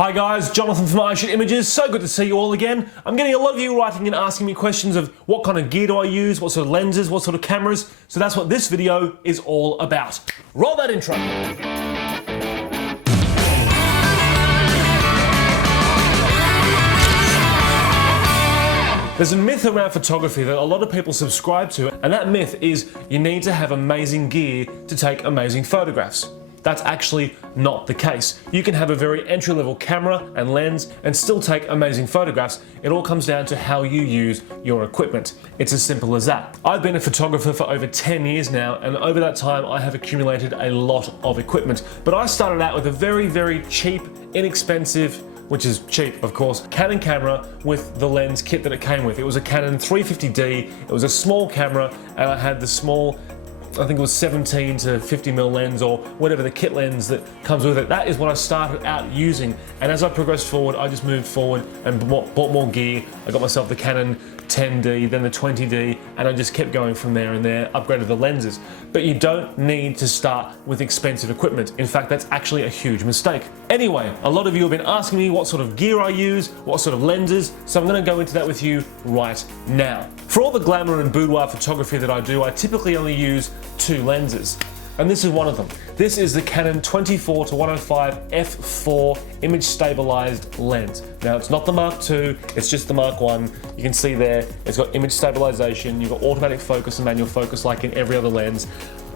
Hi guys, Jonathan from iShoot Images. So good to see you all again. I'm getting a lot of you writing and asking me questions of what kind of gear do I use, what sort of lenses, what sort of cameras. So that's what this video is all about. Roll that intro. There's a myth around photography that a lot of people subscribe to, and that myth is you need to have amazing gear to take amazing photographs. That's actually not the case. You can have a very entry-level camera and lens and still take amazing photographs. It all comes down to how you use your equipment. It's as simple as that. I've been a photographer for over 10 years now, and over that time I have accumulated a lot of equipment. But I started out with a very, very cheap, inexpensive, which is cheap of course, Canon camera with the lens kit that it came with. It was a Canon 350D, it was a small camera, and I had the small, I think it was 17 to 50mm lens or whatever the kit lens that comes with it. That is what I started out using, and as I progressed forward I just moved forward and bought more gear. I got myself the Canon 10D, then the 20D, and I just kept going from there and there, upgraded the lenses. But you don't need to start with expensive equipment. In fact, that's actually a huge mistake. Anyway, a lot of you have been asking me what sort of gear I use, what sort of lenses, so I'm gonna go into that with you right now. For all the glamour and boudoir photography that I do, I typically only use two lenses. And this is one of them. This is the Canon 24-105 f4 image stabilized lens. Now it's not the Mark II, it's just the Mark I. You can see there, it's got image stabilization, you've got automatic focus and manual focus like in every other lens.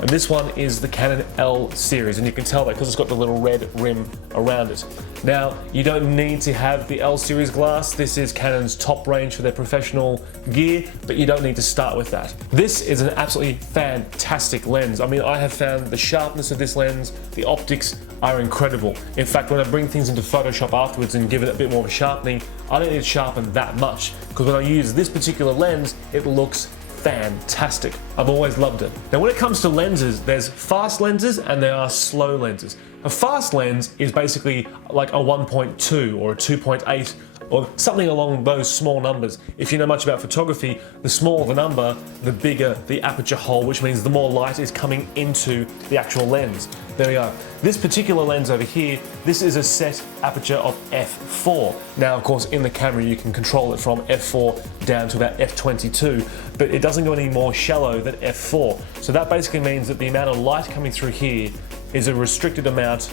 And this one is the Canon L series, and you can tell that because it's got the little red rim around it. Now, you don't need to have the L series glass. This is Canon's top range for their professional gear, but you don't need to start with that. This is an absolutely fantastic lens. I mean, I have found the sharpness of this lens, the optics are incredible. In fact, when I bring things into Photoshop afterwards and give it a bit more of a sharpening, I don't need to sharpen that much, because when I use this particular lens, it looks fantastic. I've always loved it. Now when it comes to lenses, there's fast lenses and there are slow lenses. A fast lens is basically like a 1.2 or a 2.8 or something along those small numbers. If you know much about photography, the smaller the number, the bigger the aperture hole, which means the more light is coming into the actual lens. There we are. This particular lens over here, this is a set aperture of f4. Now, of course, in the camera, you can control it from f4 down to about f22, but it doesn't go any more shallow than f4. So that basically means that the amount of light coming through here is a restricted amount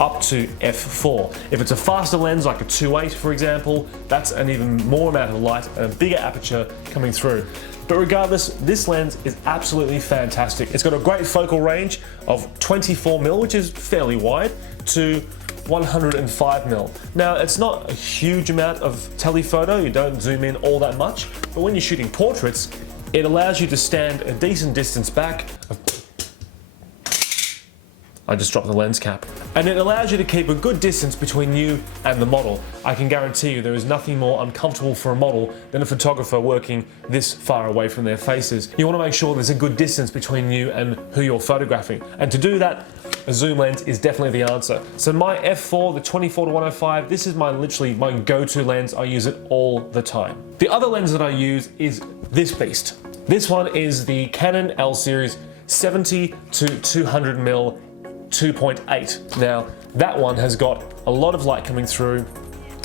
up to f4. If it's a faster lens, like a 2.8 for example, that's an even more amount of light and a bigger aperture coming through. But regardless, this lens is absolutely fantastic. It's got a great focal range of 24mm, which is fairly wide, to 105mm. Now, it's not a huge amount of telephoto, you don't zoom in all that much, but when you're shooting portraits, it allows you to stand a decent distance back. I just dropped the lens cap. And it allows you to keep a good distance between you and the model. I can guarantee you there is nothing more uncomfortable for a model than a photographer working this far away from their faces. You want to make sure there's a good distance between you and who you're photographing. And to do that, a zoom lens is definitely the answer. So my f4, the 24-105, this is literally my go-to lens. I use it all the time. The other lens that I use is this beast. This one is the Canon L series 70-200mm 2.8. Now that one has got a lot of light coming through.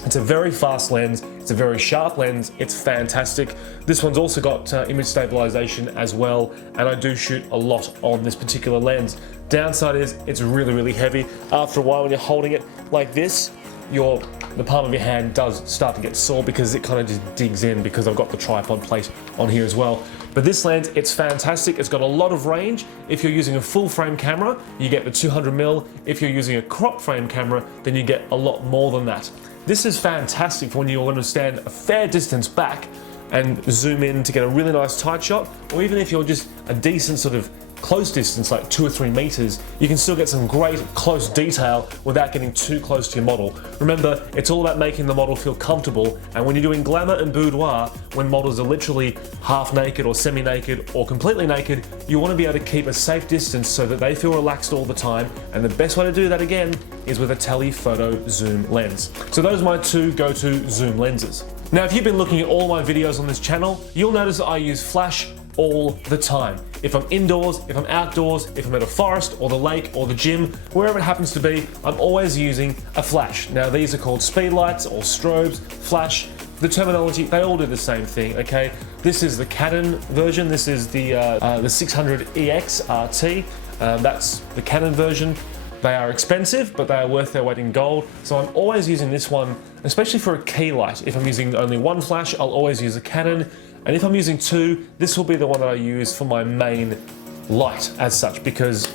It's a very fast lens, it's a very sharp lens, it's fantastic. This one's also got image stabilization as well, and I do shoot a lot on this particular lens. Downside is it's really, really heavy. After a while when you're holding it like this, the palm of your hand does start to get sore because it kind of just digs in, because I've got the tripod plate on here as well. But this lens, it's fantastic. It's got a lot of range. If you're using a full frame camera, you get the 200mm. If you're using a crop frame camera, then you get a lot more than that. This is fantastic for when you're going to stand a fair distance back and zoom in to get a really nice tight shot, or even if you're just a decent sort of close distance, like 2 or 3 meters, you can still get some great close detail without getting too close to your model. Remember, it's all about making the model feel comfortable, and when you're doing glamour and boudoir, when models are literally half naked or semi-naked or completely naked, you want to be able to keep a safe distance so that they feel relaxed all the time, and the best way to do that again is with a telephoto zoom lens. So those are my two go-to zoom lenses. Now, if you've been looking at all my videos on this channel, you'll notice that I use flash all the time. If I'm indoors, if I'm outdoors, if I'm at a forest or the lake or the gym, wherever it happens to be, I'm always using a flash. Now these are called speed lights or strobes, flash. The terminology, they all do the same thing, okay? This is the Canon version. This is the 600EX RT. That's the Canon version. They are expensive, but they are worth their weight in gold. So I'm always using this one, especially for a key light. If I'm using only one flash, I'll always use a Canon. And if I'm using two, this will be the one that I use for my main light as such, because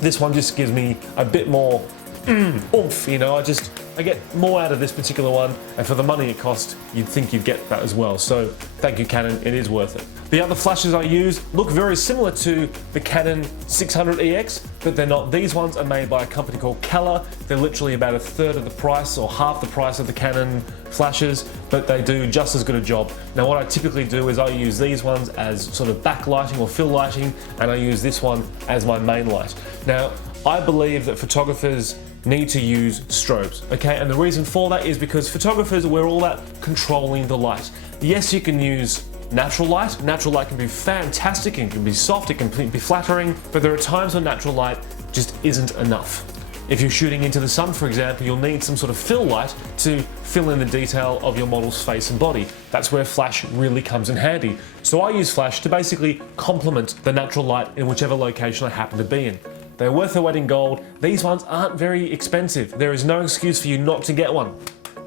this one just gives me a bit more oomph, you know, I get more out of this particular one, and for the money it cost, you'd think you'd get that as well. So thank you, Canon, it is worth it. The other flashes I use look very similar to the Canon 600EX, but they're not. These ones are made by a company called Glamour. They're literally about a third of the price or half the price of the Canon flashes, but they do just as good a job. Now what I typically do is I use these ones as sort of backlighting or fill lighting, and I use this one as my main light. Now, I believe that photographers need to use strobes, okay? And the reason for that is because photographers, we're all about controlling the light. Yes, you can use natural light. Natural light can be fantastic, it can be soft, it can be flattering, but there are times when natural light just isn't enough. If you're shooting into the sun, for example, you'll need some sort of fill light to fill in the detail of your model's face and body. That's where flash really comes in handy. So I use flash to basically complement the natural light in whichever location I happen to be in. They're worth their weight in gold. These ones aren't very expensive. There is no excuse for you not to get one.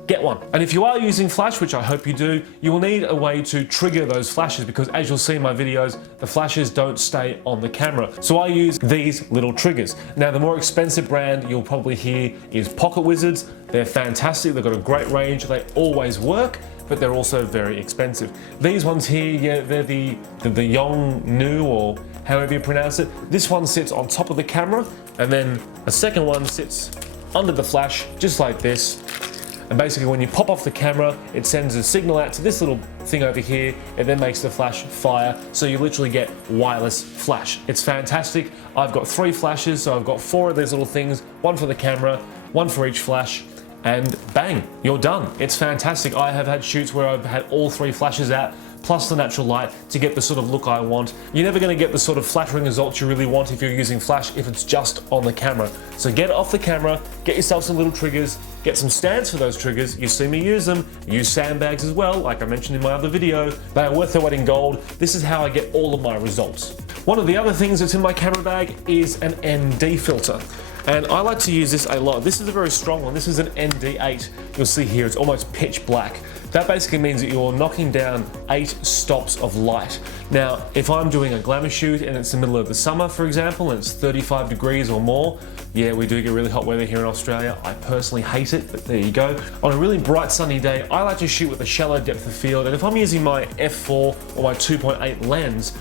Get one. And if you are using flash, which I hope you do, you will need a way to trigger those flashes, because as you'll see in my videos, the flashes don't stay on the camera. So I use these little triggers. Now the more expensive brand you'll probably hear is Pocket Wizards. They're fantastic, they've got a great range, they always work, but they're also very expensive. These ones here, yeah, they're the Yongnuo, or however you pronounce it. This one sits on top of the camera, and then a second one sits under the flash, just like this. And basically when you pop off the camera, it sends a signal out to this little thing over here. It then makes the flash fire, so you literally get wireless flash. It's fantastic. I've got 3 flashes, so I've got 4 of these little things, one for the camera, one for each flash, and bang, you're done. It's fantastic. I have had shoots where I've had all 3 flashes out, plus the natural light, to get the sort of look I want. You're never going to get the sort of flattering results you really want if you're using flash if it's just on the camera. So get it off the camera, get yourself some little triggers, get some stands for those triggers. You see me use them. Use sandbags as well, like I mentioned in my other video. They are worth their weight in gold. This is how I get all of my results. One of the other things that's in my camera bag is an ND filter. And I like to use this a lot. This is a very strong one. This is an ND8. You'll see here, it's almost pitch black. That basically means that you're knocking down 8 stops of light. Now, if I'm doing a glamour shoot and it's the middle of the summer, for example, and it's 35 degrees or more, yeah, we do get really hot weather here in Australia. I personally hate it, but there you go. On a really bright sunny day, I like to shoot with a shallow depth of field. And if I'm using my f4 or my 2.8 lens,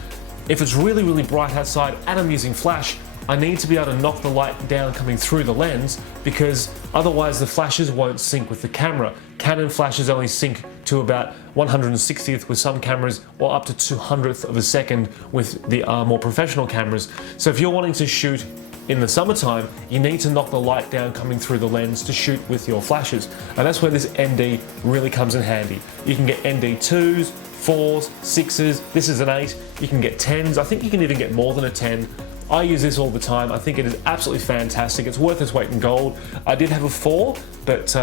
if it's really, really bright outside and I'm using flash, I need to be able to knock the light down coming through the lens, because otherwise the flashes won't sync with the camera. Canon flashes only sync to about 160th with some cameras, or up to 200th of a second with the more professional cameras. So if you're wanting to shoot in the summertime, you need to knock the light down coming through the lens to shoot with your flashes. And that's where this ND really comes in handy. You can get ND 2s, 4s, 6s, this is an 8, you can get 10s, I think you can even get more than a 10. I use this all the time. I think it is absolutely fantastic. It's worth its weight in gold. I did have a 4, but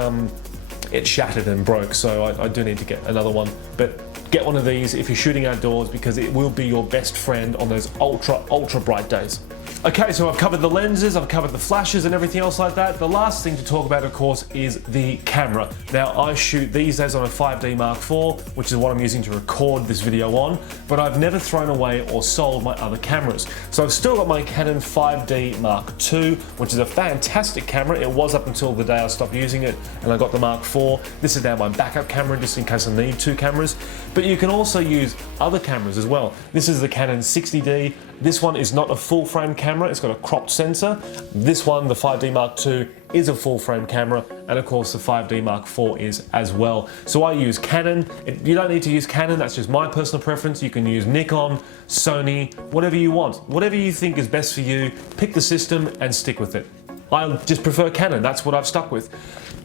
it shattered and broke, so I do need to get another one. But get one of these if you're shooting outdoors, because it will be your best friend on those ultra bright days. Okay, so I've covered the lenses, I've covered the flashes and everything else like that. The last thing to talk about, of course, is the camera. Now, I shoot these days on a 5D Mark IV, which is what I'm using to record this video on, but I've never thrown away or sold my other cameras. So I've still got my Canon 5D Mark II, which is a fantastic camera. It was up until the day I stopped using it and I got the Mark IV. This is now my backup camera, just in case I need 2 cameras. But you can also use other cameras as well. This is the Canon 60D. This one is not a full frame camera, it's got a cropped sensor. This one, the 5D Mark II, is a full frame camera, and of course the 5D Mark IV is as well. So I use Canon. You don't need to use Canon, that's just my personal preference. You can use Nikon, Sony, whatever you want. Whatever you think is best for you, pick the system and stick with it. I just prefer Canon, that's what I've stuck with.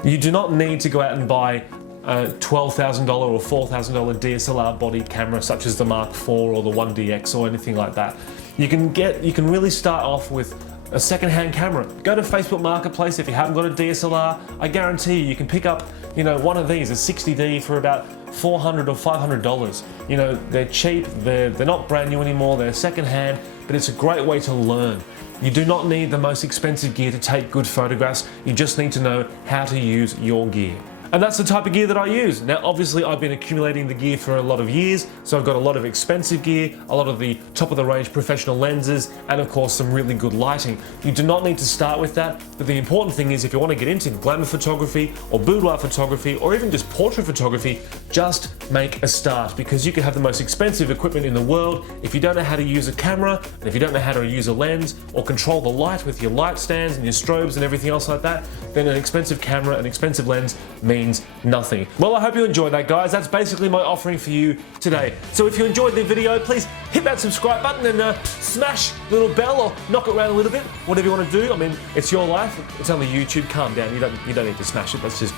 You do not need to go out and buy a $12,000 or $4,000 DSLR body camera such as the Mark IV or the 1DX or anything like that. You can really start off with a second-hand camera. Go to Facebook Marketplace if you haven't got a DSLR. I guarantee you can pick up, one of these, a 60D, for about $400 or $500. They're cheap, they're not brand new anymore, they're second-hand, but it's a great way to learn. You do not need the most expensive gear to take good photographs, you just need to know how to use your gear. And that's the type of gear that I use. Now obviously I've been accumulating the gear for a lot of years, so I've got a lot of expensive gear, a lot of the top of the range professional lenses, and of course some really good lighting. You do not need to start with that, but the important thing is if you want to get into glamour photography or boudoir photography or even just portrait photography, just make a start, because you can have the most expensive equipment in the world. If you don't know how to use a camera, and if you don't know how to use a lens or control the light with your light stands and your strobes and everything else like that, then an expensive camera, an expensive lens means nothing. Well, I hope you enjoyed that, guys. That's basically my offering for you today. So if you enjoyed the video, please hit that subscribe button and smash the little bell or knock it around a little bit, whatever you want to do. I mean, it's your life. It's only YouTube. Calm down. You don't need to smash it. That's just,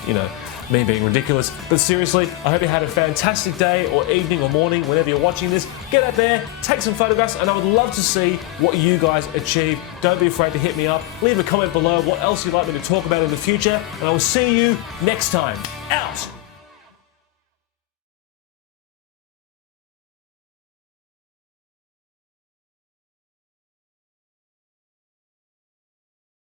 me being ridiculous. But seriously, I hope you had a fantastic day or evening or morning whenever you're watching this. Get out there, take some photographs, and I would love to see what you guys achieve. Don't be afraid to hit me up. Leave a comment below what else you'd like me to talk about in the future, and I will see you next time. Out!